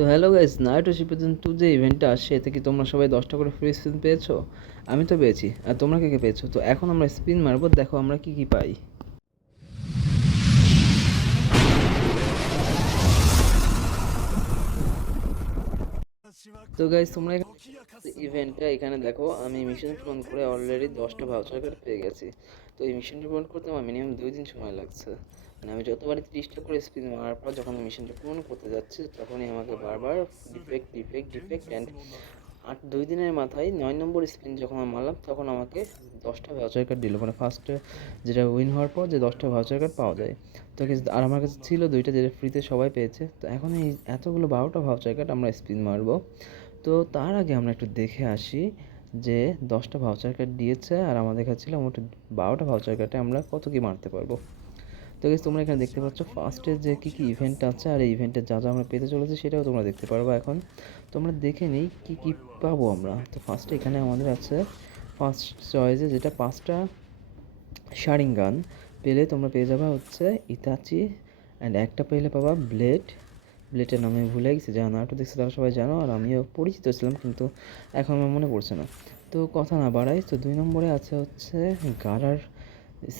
তো hello guys, Naruto Shippuden 2 যে ইভেন্টটা আসছে এতে কি তোমরা সবাই 10টা করে ফ্রি স্পিন পেয়েছো? আমি তো পেয়েছি, আর তোমরা কে কে পেয়েছো? তো এখন আমরা স্পিন মারবো, দেখো আমরা কি কি পাই। তো গাইস তোমরা ইভেন্টটা এখানে দেখো, আমি মিশন পূরণ করে অলরেডি 10টা ভাউচার কার্ড পেয়ে গেছি। তো এই মিশনটা পূরণ করতে আমার মিনিমাম 2 দিন সময় লাগছে। মানে আমি যতবারই 30টা করে স্পিন মারার পর যখন মিশনটা পূরণ করতে যাচ্ছি তখনই আমাকে বারবার ডিফেক্ট ডিফেক্ট ডিফেক্ট অ্যান্ড 2 দিনের মাথায় 9 নম্বর স্পিন যখন আমি মারলাম তখন আমাকে 10টা ভাউচার কার্ড দিল। মানে ফার্স্টে যেটা উইন হওয়ার পর যে 10টা ভাউচার কার্ড পাওয়া যায়। তো আর আমার কাছে ছিল 2টা যেটা ফ্রিতে সবাই পেয়েছে। তো এখন এই এতগুলো 12টা ভাউচার কার্ড আমরা স্পিন মারবো। তো তার আগে আমরা একটু দেখে আসি যে 10টা ভাউচার কার্ড দিয়েছে আর আমাদের কাছে ছিল মোট 12টা ভাউচার কার্ডে আমরা কত কি মারতে পারবো। তো গাইস তোমরা এখানে দেখতে পাচ্ছ ফার্স্টে যে কী কী ইভেন্ট আছে আর এই ইভেন্টে যা যা আমরা পেতে চলেছি সেটাও তোমরা দেখতে পারবো। এখন তোমরা দেখে নিই কী কী পাবো আমরা। তো ফার্স্টে এখানে আমাদের আছে ফার্স্ট চয়েসে যেটা 5টা শারিঙ্গান পেলে তোমরা পেয়ে যাবে হচ্ছে ইতাচি, অ্যান্ড একটা পেলে পাবা ব্লেডের নাম আমি ভুলে গেছি, যারা নাটক দেখছে তারা সবাই জানো আর আমিও পরিচিত ছিলাম কিন্তু এখন আমার মনে পড়ছে না। তো কথা না বাড়াই, তো 2 নম্বরে আছে হচ্ছে গারার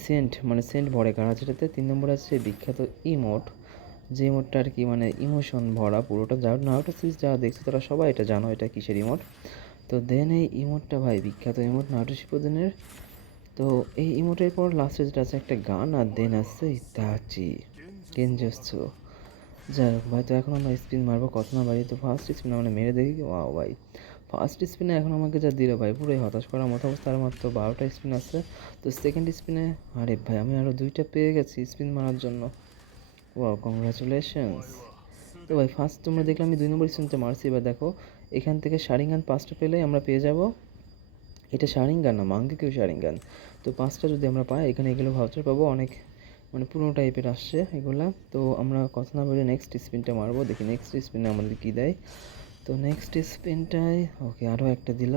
সেন্ট, মানে সেন্ট ভরে গাড়া যেটাতে। 3 নম্বরে আছে বিখ্যাত ইমোট, যে ইমোটটা আর কি মানে ইমোশন ভরা পুরোটা। যারা নারুটো সিরিজ যারা দেখছো তারা সবাই এটা জানো এটা কিসের ইমোট। তো দেন এই ইমোটটা ভাই বিখ্যাত ইমোট নারুটো শিপুডেনের। তো এই ইমোটের পর লাস্টে যেটা আছে একটা গান, আর দেন আছে ইতাচি গেনজুৎসু। যাই হোক ভাই, তো এখন আমরা স্পিন মারবো, কথা না বাড়িয়ে। তো ফার্স্ট স্পিন আমরা মেরে দেখি, ওয়াও ভাই ফার্স্ট স্পিনে এখন আমাকে যা দিল ভাই পুরোই হতাশ করার মতো অবস্থা। আর মাত্র 12টা স্পিন আছে। তো সেকেন্ড স্পিনে আরে ভাই আমি আরও 2টা পেয়ে গেছি স্পিন মারার জন্য। Wow congratulations. তো ভাই ফার্স্ট তোমরা দেখলাম আমি 2 নম্বর স্পিনটা মারছি। এবার দেখো এখান থেকে শারিঙ্গান 5টা পেলে আমরা পেয়ে যাব, এটা শারিঙ্গান না মাঙ্গেকিউ শারিঙ্গান। তো 5টা যদি আমরা পাই এখানে এগুলো ভাউচার পাবো অনেক, মানে পুরোনো টাইপের আসছে এগুলা। তো আমরা কথা না বলে নেক্সট স্পিনটা মারবো, দেখি নেক্সট স্পিনে আমাদের কী দেয়। তো নেক্সট স্পিনটায় ওকে আরও একটা দিল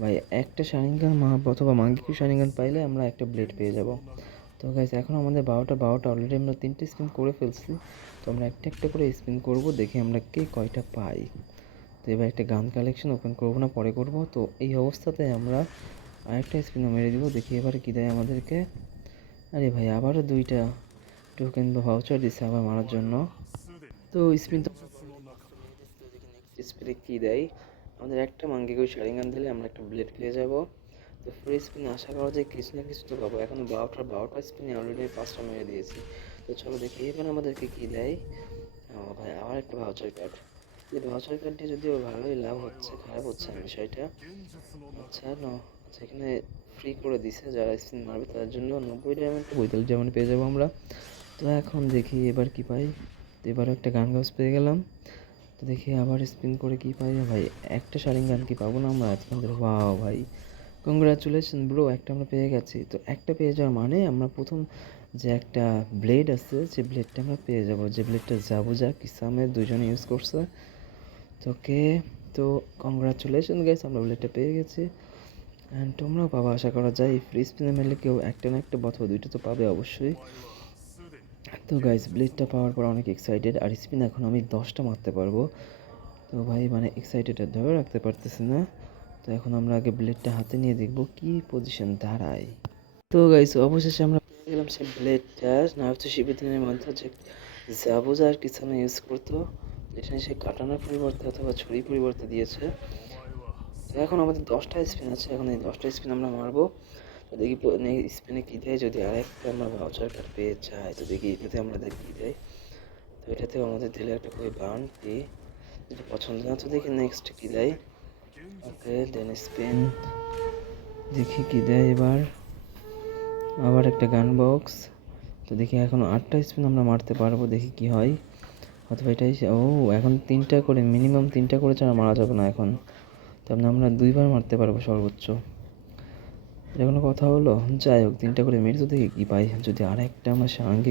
ভাই, একটা শারিঙ্গান অথবা মাঙ্গিকিউ শারিঙ্গান পাইলে আমরা একটা ব্লেড পেয়ে যাব। তো গাইস এখন আমাদের 12টা অলরেডি আমরা 3টে স্পিন করে ফেলছি। তো আমরা একটা একটা করে স্পিন করব, দেখি আমরা কে কয়টা পাই। তো এবার একটা গান কালেকশন ওপেন করবো না, পরে করব। তো এই অবস্থাতে আমরা আরেকটা স্পিনও মেরে দিব, দেখি এবারে কী দেয় আমাদেরকে। আরে ভাই আবারও 2টা টোকেন বা ভাউচার দিচ্ছে আবার মারার জন্য। তো স্পিন তো স্পিনে কী দেয় আমাদের, একটা মাঙ্গিকুই শারিঙ্গান দিলে আমরা একটা ব্লেড পেয়ে যাব। তো ফ্রি স্পিনে আশা করা যায় কিছু না কিছু তো পাবো। এখন 12টা স্পিনে অলরেডি 5টা মেরে দিয়েছি। তো চলো দেখি এবার আমাদেরকে কী দেয়। ও ভাই আবার একটা ভাউচার কার্ড। এই ভাউচার কার্ডটি যদিও ভালোই লাভ হচ্ছে, খারাপ হচ্ছে না বিষয়টা। আচ্ছা আচ্ছা এখানে ফ্রি করে দিছে যারা স্পিন মারবে তাদের জন্য 90 ডায়মন্ড 45 ডায়মন্ড পেয়ে যাবো আমরা। তো এখন দেখি এবার কি পাই। তো এবারও একটা গান গাছ পেয়ে গেলাম। তো দেখি আবার স্পিন করে কি পাই ভাই, একটা শারিঙ্গান কি পাবো না আমরা আজকে? ওয়াও ভাই কংগ্রাচুলেশন ব্রো, একটা আমরা পেয়ে গেছি। তো একটা পেয়ে যাওয়ার মানে আমরা প্রথম যে একটা ব্লেড আছে সেই ব্লেডটা আমরা পেয়ে যাব, যে ব্লেডটা জাবুজা কিসামে দুজনে ইউজ করছে। তো তো কংগ্রাচুলেশন গাইস, আমরা ব্লেডটা পেয়ে গেছি। অ্যান্ড তোমরাও পাবা আশা করা যায়। ফ্রি স্পিনে মেলে কেউ একটা না একটা অথবা 2টা তো পাবে অবশ্যই। তো গাইস ব্লেডটা পাওয়ার পর অনেক এক্সাইটেড, আর স্পিন এখন আমি 10টা মারতে পারবো। তো ভাই মানে এক্সাইটেড ধরে রাখতে পারতেছি না। তো এখন আমরা আগে ব্লেডটা হাতে নিয়ে দেখব কি পজিশন দাঁড়ায়। তো গাইস অবশেষে আমরা পেয়ে গেলাম সেই ব্লেডটা। নারুতো শিপুডেনের মধ্যে যে জাবুজা আর কিসামে ইউজ করতো, এখানে সে কাটানোর পরিবর্তে অথবা ছুরি পরিবর্তে দিয়েছে। তো এখন আমাদের 10টা স্পিন আছে, এখন এই 10টা স্পিন আমরা মারবো। তো দেখি স্পিনে কী দেয়, যদি আরেকটা আমরা ভাউচার কার্ড পেয়ে যাই তো দেখি এটাতে আমাদের কী দেয়। তো এটাতেও আমাদের দিলে একটা খুবই বাউন্টি, যেটা পছন্দ না। তো দেখি নেক্সট কী দেয়। ওকে দেন স্পিন, দেখি কী দেয় এবার। আবার একটা গান বক্স। তো দেখি এখন 8টা স্পিন আমরা মারতে পারবো, দেখি কি হয়। অথবা এটাই ও এখন 3টা করে, মিনিমাম 3টা করে ছাড়া মারা যাবে না এখন। তার মানে আমরা 2বার মারতে পারবো সর্বোচ্চ, এটা কোনো কথা হলো? যাই হোক 3টা করে মেরে তো দেখি কী পাই। যদি আর একটা আমরা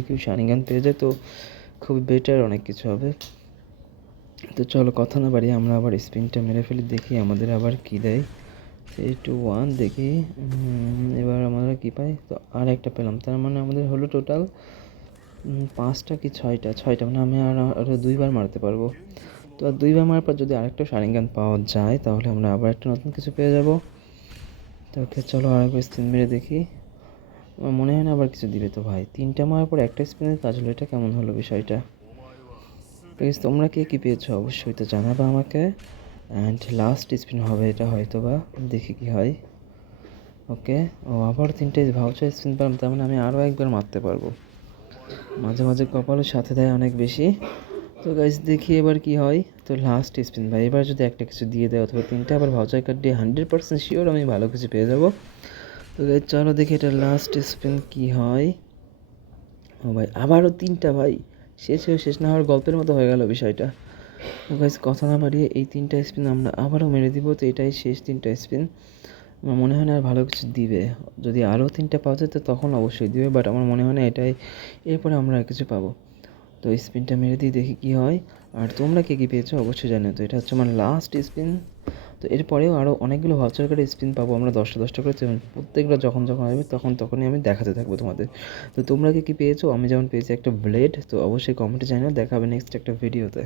কেউ শারিঙ্গান পেয়ে যায় তো খুবই বেটার, অনেক কিছু হবে। তো চলো কথা না বাড়িয়ে আমরা আবার স্পিনটা মেরে ফেলি, দেখি আমাদের আবার কী দেয়। 3 2 1 দেখি এবার আমরা কী পাই। তো আর একটা পেলাম, তার মানে আমাদের হলো টোটাল 5টা কি 6টা, মানে আমি আরও 2বার মারতে পারবো। তো আর 2বার মারার পর যদি আরেকটা শারিঙ্গান পাওয়া যায় তাহলে আমরা আবার একটা নতুন কিছু পেয়ে যাব। তো ওকে চলো আরেকবার স্পিন মেরে দেখি। আমার মনে হয় না আবার কিছু দিবে। তো ভাই 3টা মারার পর একটা স্পিনের কাজ হলো, এটা কেমন হলো বিষয়টা? তো guys, তোমরা কে কী পেয়েছো অবশ্যই তো জানাবে আমাকে। অ্যান্ড লাস্ট স্পিন হবে এটা হয়তো বা, দেখি কি হয়। ওকে, ও আবার 3টে ভাউচার স্পিন পেলাম, তার মানে আমি আরও একবার মারতে পারবো। মাঝে মাঝে কপালের সাথে দেয় অনেক বেশি। তো গাইস দেখি এবার কি হয়। তো লাস্ট স্পিন ভাই, এবার যদি একটা কিছু দিয়ে দেয় অথবা 3টে আবার ভাউচার কার্ড দিয়ে 100% শিওর আমি ভালো কিছু পেয়ে যাবো। তো গাইস চলো দেখি এটা লাস্ট স্পিন কি হয়। ও ভাই আবারও 3টা ভাই, শেষ হয়ে শেষ না হওয়ার গল্পের মতো হয়ে গেল বিষয়টা। তো গাইস কথা না বাড়িয়ে এই 3টা স্পিন আমরা আবারও মেরে দিব। তো এটাই শেষ 3টা স্পিন। আমার মনে হয় না আর ভালো কিছু দিবে। যদি আরও 3টা পাওয়া যায় তো তখন অবশ্যই দিবে, বাট আমার মনে হয় না এটাই, এরপরে আমরা আর কিছু পাবো। তো স্পিনটা মেরে দিই, দেখি কী হয়। আর তোমরা কে কী পেয়েছো অবশ্যই জানিও। তো এটা হচ্ছে আমার লাস্ট স্পিন। তো এরপরেও আরও অনেকগুলো ভাউচার কার্ডের স্পিন পাবো আমরা 10টা 10টা করে। প্রত্যেকটা যখন যখন আসবে তখনই আমি দেখাতে থাকবো তোমাদের। তো তোমরা কে কী পেয়েছো? আমি যেমন পেয়েছি একটা ব্লেড। তো অবশ্যই কমেন্টে জানিও। দেখা হবে নেক্সট একটা ভিডিওতে।